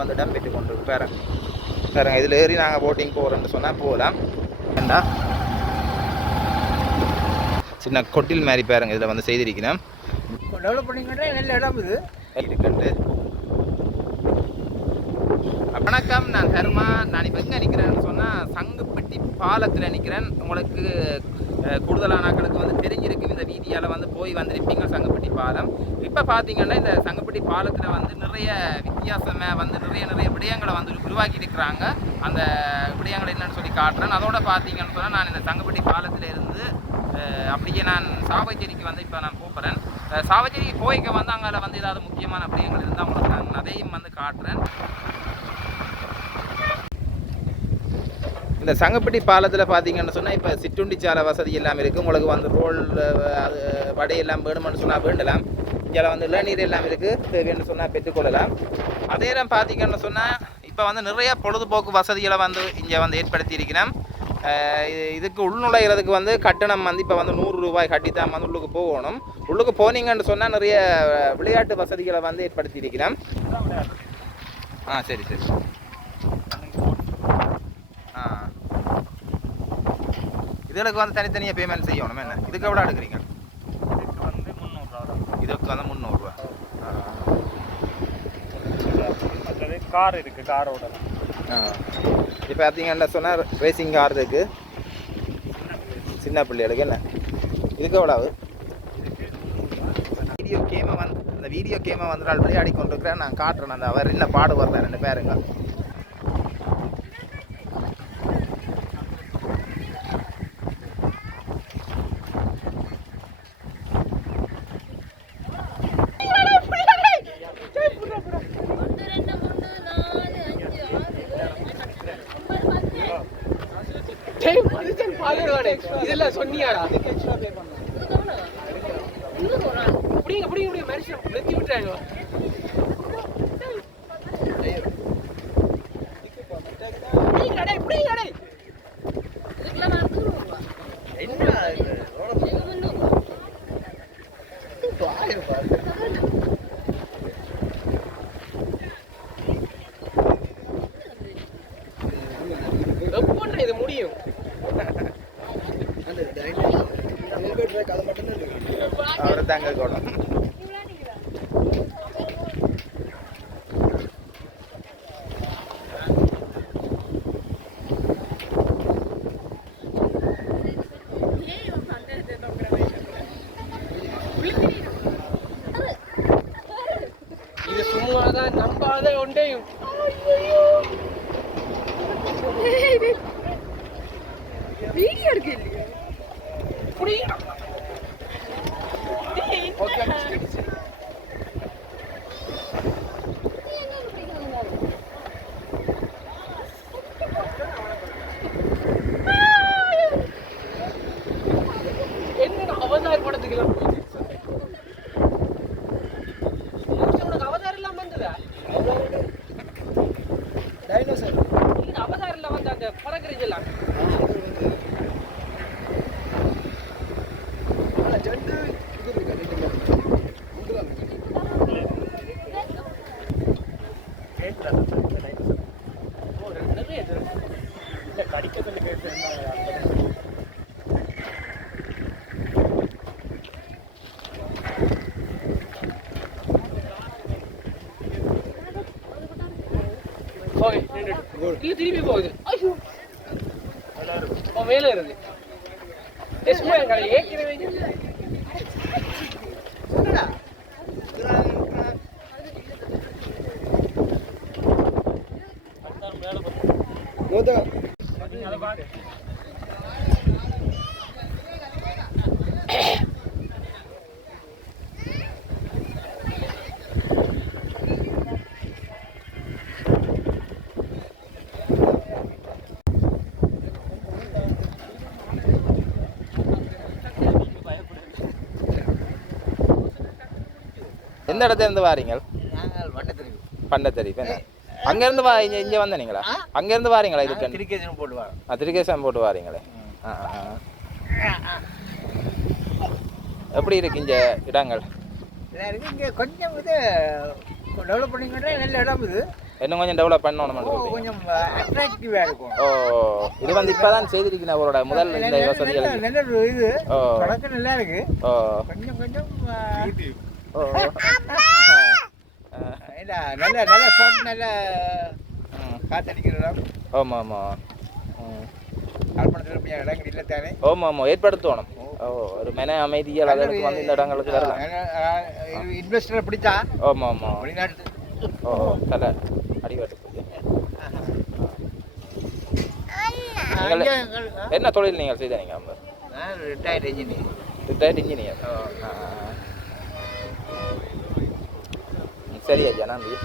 வந்து இடம் பெற்று கொண்டு. பாருங்க பாருங்க இதில் ஏறி நாங்கள் போட்டிங் போகிறோம்னு சொன்னால் போகலாம் ஏண்டா சின்ன கொட்டில் மாதிரி பாருங்க இதில் வந்து செய்திருக்கிறேன். டெவலப் பண்ணிக்கிட்டே நல்ல இடம் இது. இருக்குண்டு வணக்கம் நான் கர்மா நான் இப்போ எங்கே நிற்கிறேன்னு சொன்னால் சங்குப்பட்டி பாலத்தில் நிற்கிறேன் உங்களுக்கு கூடுதலான ஆட்களுக்கு வந்து தெரிஞ்சிருக்கும். இந்த வீதியால் வந்து போய் வந்திருப்பீங்க சங்குப்பட்டி பாலம். இப்போ பார்த்தீங்கன்னா இந்த சங்கப்பட்டி பாலத்தில் வந்து நிறைய வித்தியாசமாக வந்து நிறைய நிறைய விடயங்களை வந்து உருவாக்கி இருக்கிறாங்க. அந்த விடயங்கள் என்னன்னு சொல்லி காட்டுறேன். அதோட பார்த்தீங்கன்னு சொன்னால் நான் இந்த சங்கப்பட்டி பாலத்தில் இருந்து அப்படியே நான் சாவச்சேரிக்கு வந்து இப்போ நான் போகிறேன் சாவச்சேரிக்கு போய்க்க வந்து அங்கே வந்து ஏதாவது முக்கியமான விடயங்கள் இருந்தால் உங்களுக்கு நான் அதையும் வந்து காட்டுறேன். இந்த சங்கப்பட்டி பாலத்தில் பார்த்தீங்கன்னு சொன்னால் இப்போ சிற்றுண்டி சாலை வசதி எல்லாம் இருக்குது உங்களுக்கு வந்து ரோல் அது வடை வேணுமென்னு சொன்னால் வேண்டலாம். இங்கே வந்து இளநீர் எல்லாம் இருக்குது தேவைன்னு சொன்னால் பெற்றுக்கொள்ளலாம் அதே நேரம் பார்த்தீங்கன்னு சொன்னால் இப்போ வந்து நிறைய பொழுதுபோக்கு வசதிகளை வந்து இங்கே வந்து ஏற்படுத்தி இருக்கிறேன். இது- இதுக்கு உள்நுழைகிறதுக்கு வந்து கட்டணம் வந்து இப்போ வந்து நூறு ரூபாய் கட்டி தான் வந்து உள்ளுக்கு போகணும். உள்ளுக்கு போனீங்கன்னு சொன்னால் நிறைய விளையாட்டு வசதிகளை வந்து ஏற்படுத்தி இருக்கிறேன். ஆ சரி சரி. ஆ. இதுகளுக்கு வந்து தனித்தனியாக பேமெண்ட் செய்யணும். என்ன? இதுக்கு எவ்வளோ எடுக்கிறீங்க? இதுக்கு வந்து முந்நூறுரூவா மற்றது கார் இருக்கு காரோட ஆ. இப்போ பார்த்தீங்கன்னா சொன்னால் ரேசிங் கார் இருக்கு. சின்ன பிள்ளைகளுக்கு என்ன? இதுக்கு எவ்வளவு? வீடியோ கேமை வந்து அந்த வீடியோ கேமை வந்து நான் விளையாடி கொண்டிருக்கிறேன் நான் காட்டுறேன் அந்த அவர் என்ன பாடு வரல ரெண்டு பேருங்க. இதெல்லாம் சொன்னியாடா? புடிங்க புடிங்க புடிங்க மனுஷன் நிறுத்தி விட்டுறாங்க. தாங்க கூட இது சும்மா தான் நம்பாத ஒன்றையும். வீடியோ இருக்கு இல்லையா? அவதாரம் ஓகே என்ன அவதார் படத்துக்குலாம் உனக்கு அவதார் வந்ததா டைனோசர் நீங்க அவதாரில் வந்து அந்த பறக்கிறீங்களா ஜெண்டு இது இருக்கு ரெண்டு ஓ ரெண்டு நிறைய இது. இல்லை கடிக்க சொல்லி கேட்டு ஓகே நின்னுட்டு. இல்ல திரும்பி போகுது ஐயோ ஓ மேல இருந்து ஏய், சும்மா எங்களை ஏற்கனவே அதை பாரு எந்த இடத்துல இருந்து வாரீங்க? இப்போ அங்கேருந்து வா இங்கே இங்கே வந்த நீங்களா அங்கேருந்து வாரீங்களா இதுக்கு? திருக்கேஜன் போடுவாங்க ஆ, திருக்கேசம் போட்டு வாரீங்களே. எப்படி இருக்கு இங்கே இடங்கள்? இங்கே கொஞ்சம் இது டெவலப் பண்ணிக்கிட்டே நல்ல இடம் இது. இன்னும் கொஞ்சம் டெவலப் பண்ணணும் கொஞ்சம் அட்ராக்டிவா இருக்கும். ஓ இது வந்து இப்பதான் செய்திருக்கீங்க அவரோட முதல் இந்த நல்ல- வசதிகள் நல்ல- இது. ஓ. தொடக்கம் நல்லா இருக்கு. ஓ. கொஞ்சம் கொஞ்சம் நல்ல நல்ல ஸ்பாட் நல்ல ம். காத்தடிக்கிற இடம் ஆமா ஆமா ம். யாழ்ப்பாணத்தில் போய் இடங்கள் இல்லை தானே ஆமா ஆமா ஏற்படுத்தணும் ஓ ஒரு மன அமைதியால் அதற்கு வந்து இந்த இடங்களுக்கு வரலாம் இன்வெஸ்டரை பிடிச்சா ஆமா ஆமா வெளிநாட்டு ஓ தலை அடிவாட்டு ஆ? என்ன தொழில் நீங்கள் செய்த நீங்கள் ரிட்டையர்ட் இன்ஜினியர் ரிட்டையர்ட் இன்ஜினியர் சரி ஐயா நன்றி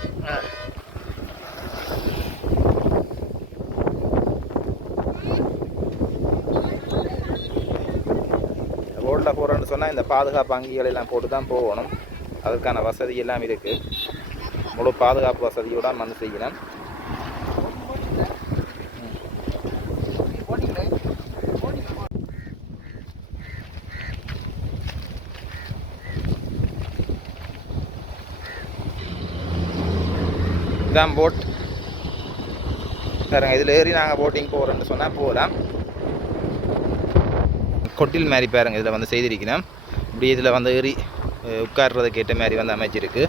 ரோட்டில் போகிறோன்னு சொன்னால் இந்த பாதுகாப்பு அங்கிகள் எல்லாம் போட்டு தான் போகணும். அதற்கான வசதி எல்லாம் இருக்குது முழு பாதுகாப்பு வசதியோடு வந்து செய்யணும் இதுதான் போட் பாருங்கள் இதில் ஏறி நாங்கள் போட்டிங் போகிறோன்னு சொன்னால் போகலாம் கொட்டில் மாதிரி பாருங்கள் இதில் வந்து செய்திருக்கிறோம் இப்படி இதில் வந்து ஏறி உட்கார்றதுக்கு ஏற்ற மாதிரி வந்து அமைச்சிருக்கு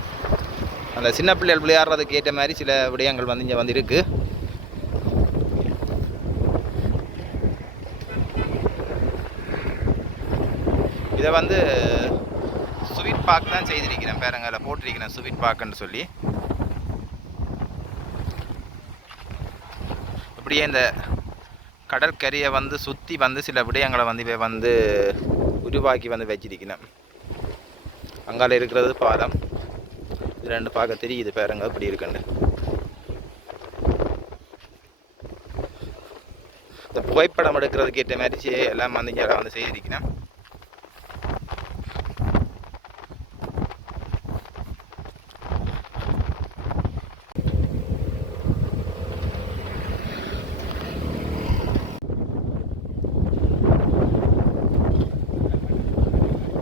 அந்த சின்ன பிள்ளைகள் விளையாடுறதுக்கு ஏற்ற மாதிரி சில விடயங்கள் வந்து இங்கே வந்து இருக்குது இதை வந்து ஸ்வீட் பார்க் தான் செய்திருக்கிறேன் பாருங்க அதில் போட்டிருக்கிறேன் ஸ்வீட் பார்க்குன்னு சொல்லி. அப்படியே இந்த கடற்கரையை வந்து சுற்றி வந்து சில விடயங்களை வந்து இவை வந்து உருவாக்கி வந்து வச்சிருக்கணும். அங்கால இருக்கிறது பாலம். இது ரெண்டு பார்க்க தெரியுது பேரங்க இப்படி இருக்குன்னு. இந்த புகைப்படம் எடுக்கிறதுக்கு ஏற்ற மாதிரி எல்லாம் வந்து இங்கே வந்து செய்திருக்கணும்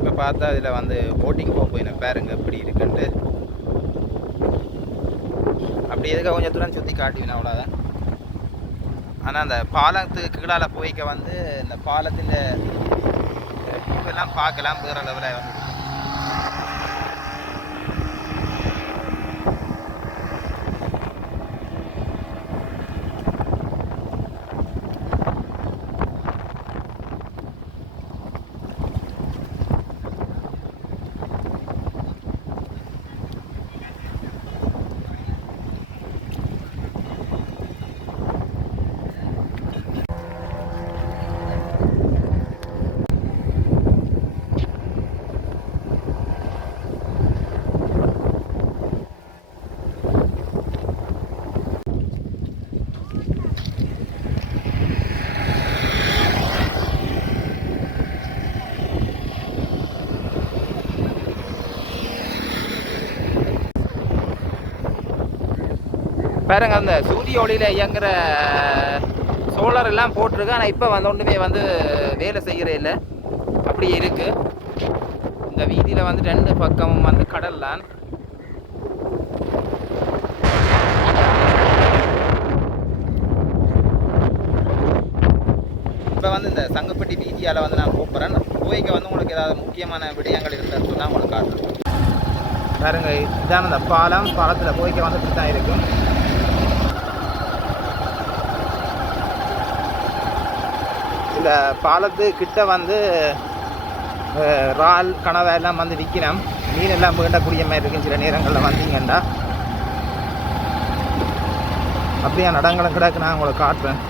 இப்போ பார்த்தா இதில் வந்து போட்டிங் போக போயின பாருங்க எப்படி இருக்குன்ட்டு. அப்படி எதுக்காக கொஞ்சம் தூரம் சுற்றி காட்டுவேன் அவ்வளோதான் ஆனால் அந்த பாலத்துக்கு கீழால் போய்க்க வந்து இந்த பாலத்தின் இப்பெல்லாம் பார்க்கலாம் வேறு லெவலில் வந்து பாருங்க அந்த சூரிய ஒளியில் இயங்குற சோலார் எல்லாம் போட்டிருக்கு. ஆனால் இப்போ வந்து ஒன்றுமே வந்து வேலை செய்கிற இல்லை. அப்படி இருக்கு. இந்த வீதியில் வந்து ரெண்டு பக்கமும் வந்து கடல் தான். இப்போ வந்து இந்த சங்கப்பட்டி வீதியால் வந்து நான் கூப்பிட்றேன் கோயிக்க வந்து உங்களுக்கு ஏதாவது முக்கியமான விடயங்கள் இருந்தால் சொன்னால் உங்களுக்கு காட்டுறேன். பாருங்க இதான அந்த பாலம். பாலத்தில் போய்க்க வந்து இப்படி தான் இருக்கும். இந்த பாலத்து கிட்ட வந்து இறால் கனவை எல்லாம் வந்து விற்கிறோம் மீன் எல்லாம் வேண்டக்கூடிய மாதிரி இருக்கும். சில நேரங்களில் வந்தீங்கண்டா அப்படியே நடங்களும் கிடக்கு. நான் உங்களை காட்டுறேன்.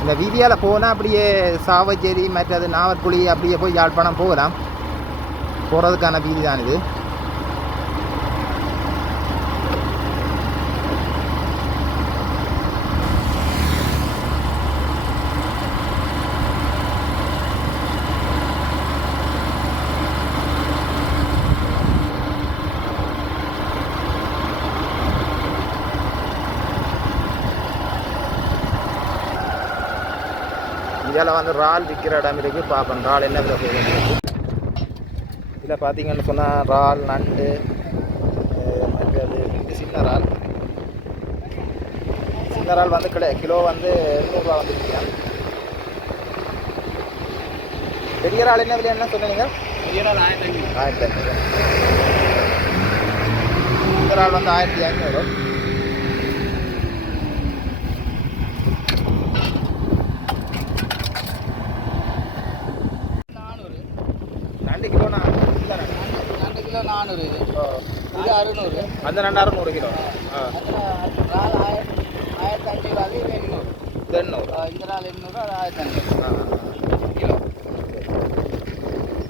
இந்த வீதியால் போனால் அப்படியே சாவச்சேரி மற்றது நாவற்குழி அப்படியே போய் யாழ்ப்பாணம் போகலாம். போகிறதுக்கான வீதி தான் இது. இதில் வந்து இறால் விற்கிற இடம் இருக்குது பார்ப்போம் இறால் என்ன விலை போகுது இதில் பார்த்தீங்கன்னு சொன்னால் இறால் நண்டு மற்றது இது சின்ன இறால் சின்ன இறால் வந்து கிடையாது கிலோ வந்து எண்ணூறுரூவா வந்து விற்கிறேன் பெரிய இறால் என்ன விலை என்ன சொன்னீங்க ஆயிரத்தி ஐநூறு. இந்த இறால் வந்து ஆயிரத்தி ஐநூறு ரெண்டு கிலோ நான் இந்த நண்டு. ரெண்டு கிலோ நானூறு ஓ. இது அறுநூறு அந்த ரெண்டாயிரம் நூறு கிலோ. ஆ. நாலு ஆயிரத்தி ஆயிரத்தி அஞ்சூறு அது எண்ணூறு. இது எண்ணூறு இந்த நாள் எண்ணூறு அது ஆயிரத்தி அஞ்சூறு கிலோ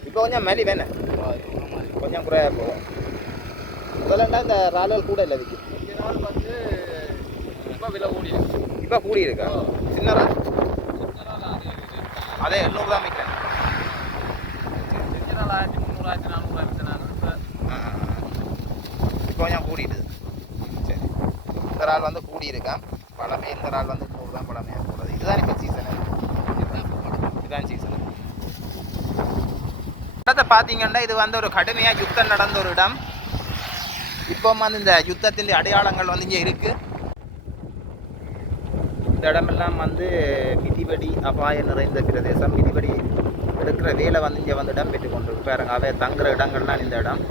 இப்போ கொஞ்சம் மெலி வேணும் கொஞ்சம் குறையா போகும் முதல்ல இந்த ராலுகள் கூட இல்லை விற்கி வந்து ரொம்ப விலை கூடி இப்போ கூடி இருக்கா. சின்ன அதே எண்ணூறு தான் விற்கிறேன் ஆயிரத்தி முந்நூறு ஆயிரத்தி நானூறு ஆயிரத்தி நானூறு இப்போ கொஞ்சம் கூடிடுது சரி இந்த இறால் வந்து கூடி இருக்கான் பழமே இந்த இறால் வந்து நூறு தான் பழமையாக இதுதான் இப்போ சீசனு இதுதான் சீசன் இடத்தை பார்த்தீங்கன்னா இது வந்து ஒரு கடுமையாக யுத்தம் நடந்த ஒரு இடம். இப்போ வந்து இந்த யுத்தத்தின் அடையாளங்கள் வந்து இங்கே இருக்கு. இந்த இடமெல்லாம் வந்து மிதிவடி அபாயம் நிறைந்த பிரதேசம். மிதிவடி எடுக்கிற வேலை வந்து இங்கே வந்து இடம் பெற்றுக்கொண்டு பாருங்க அவை தங்குற இடங்கள்லாம் இந்த இடம்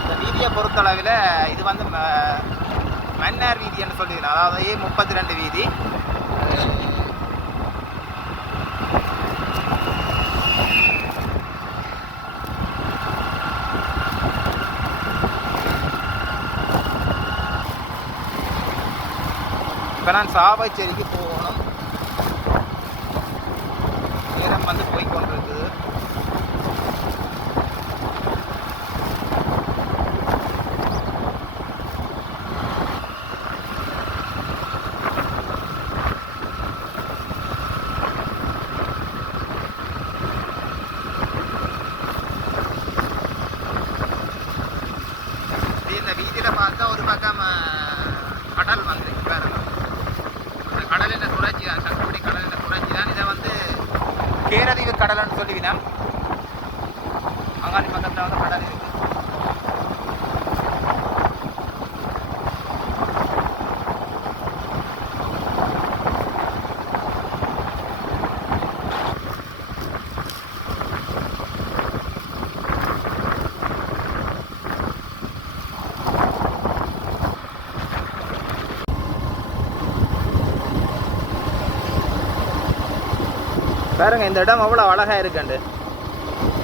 இந்த வீதியை பொறுத்தளவில் இது வந்து மன்னார் வீதி என்று சொல்லிக்கலாம் அதாவது முப்பத்தி ரெண்டு வீதி. இப்போ நான் சாவச்சேரிக்கு போகணும் நேரம் வந்து போய் கொண்டிருக்குது இது இந்த வீதியில் பார்த்தா ஒரு பக்கம் அஹ், கடல் வந்து பாருங்க இந்த கடலில் சுழற்சி தான் சங்குடி கடலில் சுழற்சி தான் இதை வந்து கேரதீவு கடல்னு சொல்லுவினோம் அங்காடி பக்கத்தில் வந்து கடல் இருக்கு பாருங்க இந்த இடம் அவ்வளோ அழகா இருக்குண்டு.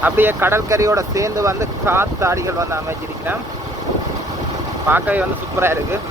அப்படியே கடற்கரையோட சேர்ந்து வந்து காத்தாடிகள் வந்து அமைச்சிருக்கிறேன் பார்க்கவே வந்து சூப்பராக இருக்குது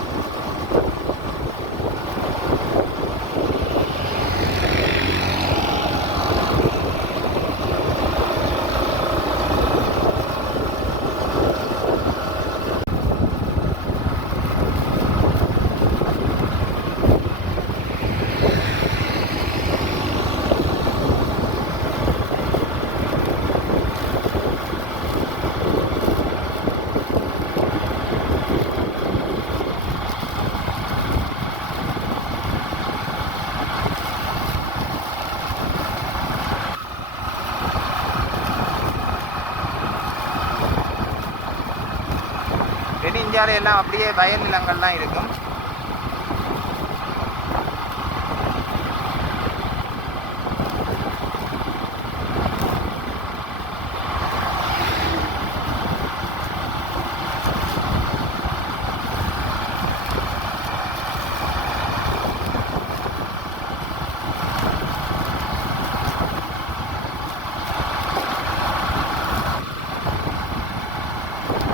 நெடுஞ்சாலை எல்லாம் அப்படியே வயல் நிலங்கள்லாம் இருக்கும்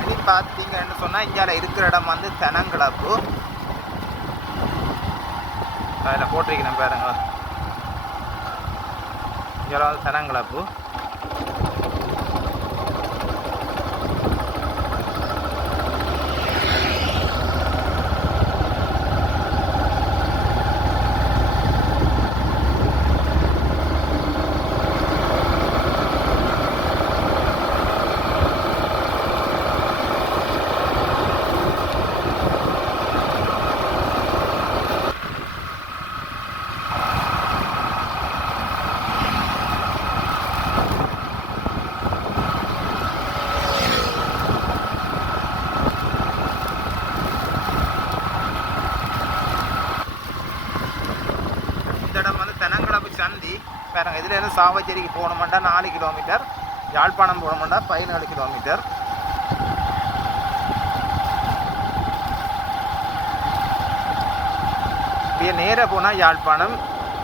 இனி பார்த்தீங்கன்னு சொன்னால் இந்தியாவில் இருக்கிற இடம் வந்து தெனங்கிழப்பு அதில் போட்டிருக்கிறேன் பாருங்க. இங்கே வந்து தெனங்கிளப்பு சாவச்சேரிக்கு போகணுமெண்டா நாலு கிலோமீட்டர் யாழ்ப்பாணம் போகணுமெண்டா பதினேழு கிலோமீட்டர் இப்படியே நேராக போனால் யாழ்ப்பாணம்.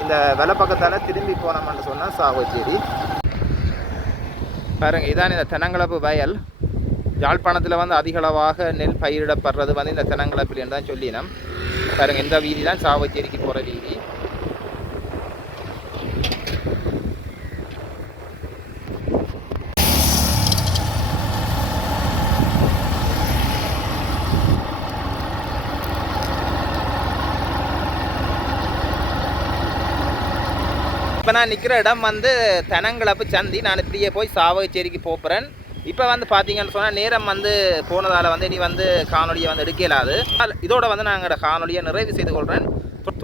இந்த வெலை பக்கத்தால் திரும்பி போனோம்னு சொன்னால் சாவச்சேரி. பாருங்க இதான் இந்த தென்னங்களப்பு வயல். யாழ்ப்பாணத்தில் வந்து அதிகளவாக நெல் பயிரிடப்படுறது வந்து இந்த தென்னங்களப்பிலேன்னு தான் சொல்லினோம். பாருங்க இந்த வீதி தான் சாவச்சேரிக்கு போகிற வீதி. இப்போ நான் நிற்கிற இடம் வந்து தெனங்கிழப்பு சந்தி. நான் இப்படியே போய் சாவகச்சேரிக்கு போகிறேன் இப்போ வந்து பார்த்தீங்கன்னு சொன்னால் நேரம் வந்து போனதால் வந்து இனி வந்து காணொலியை வந்து எடுக்க இயலாது இதோட வந்து நான் எங்களோட காணொலியை நிறைவு செய்து கொள்கிறேன்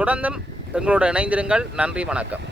தொடர்ந்தும் எங்களோட இணைந்திருங்கள். நன்றி வணக்கம்.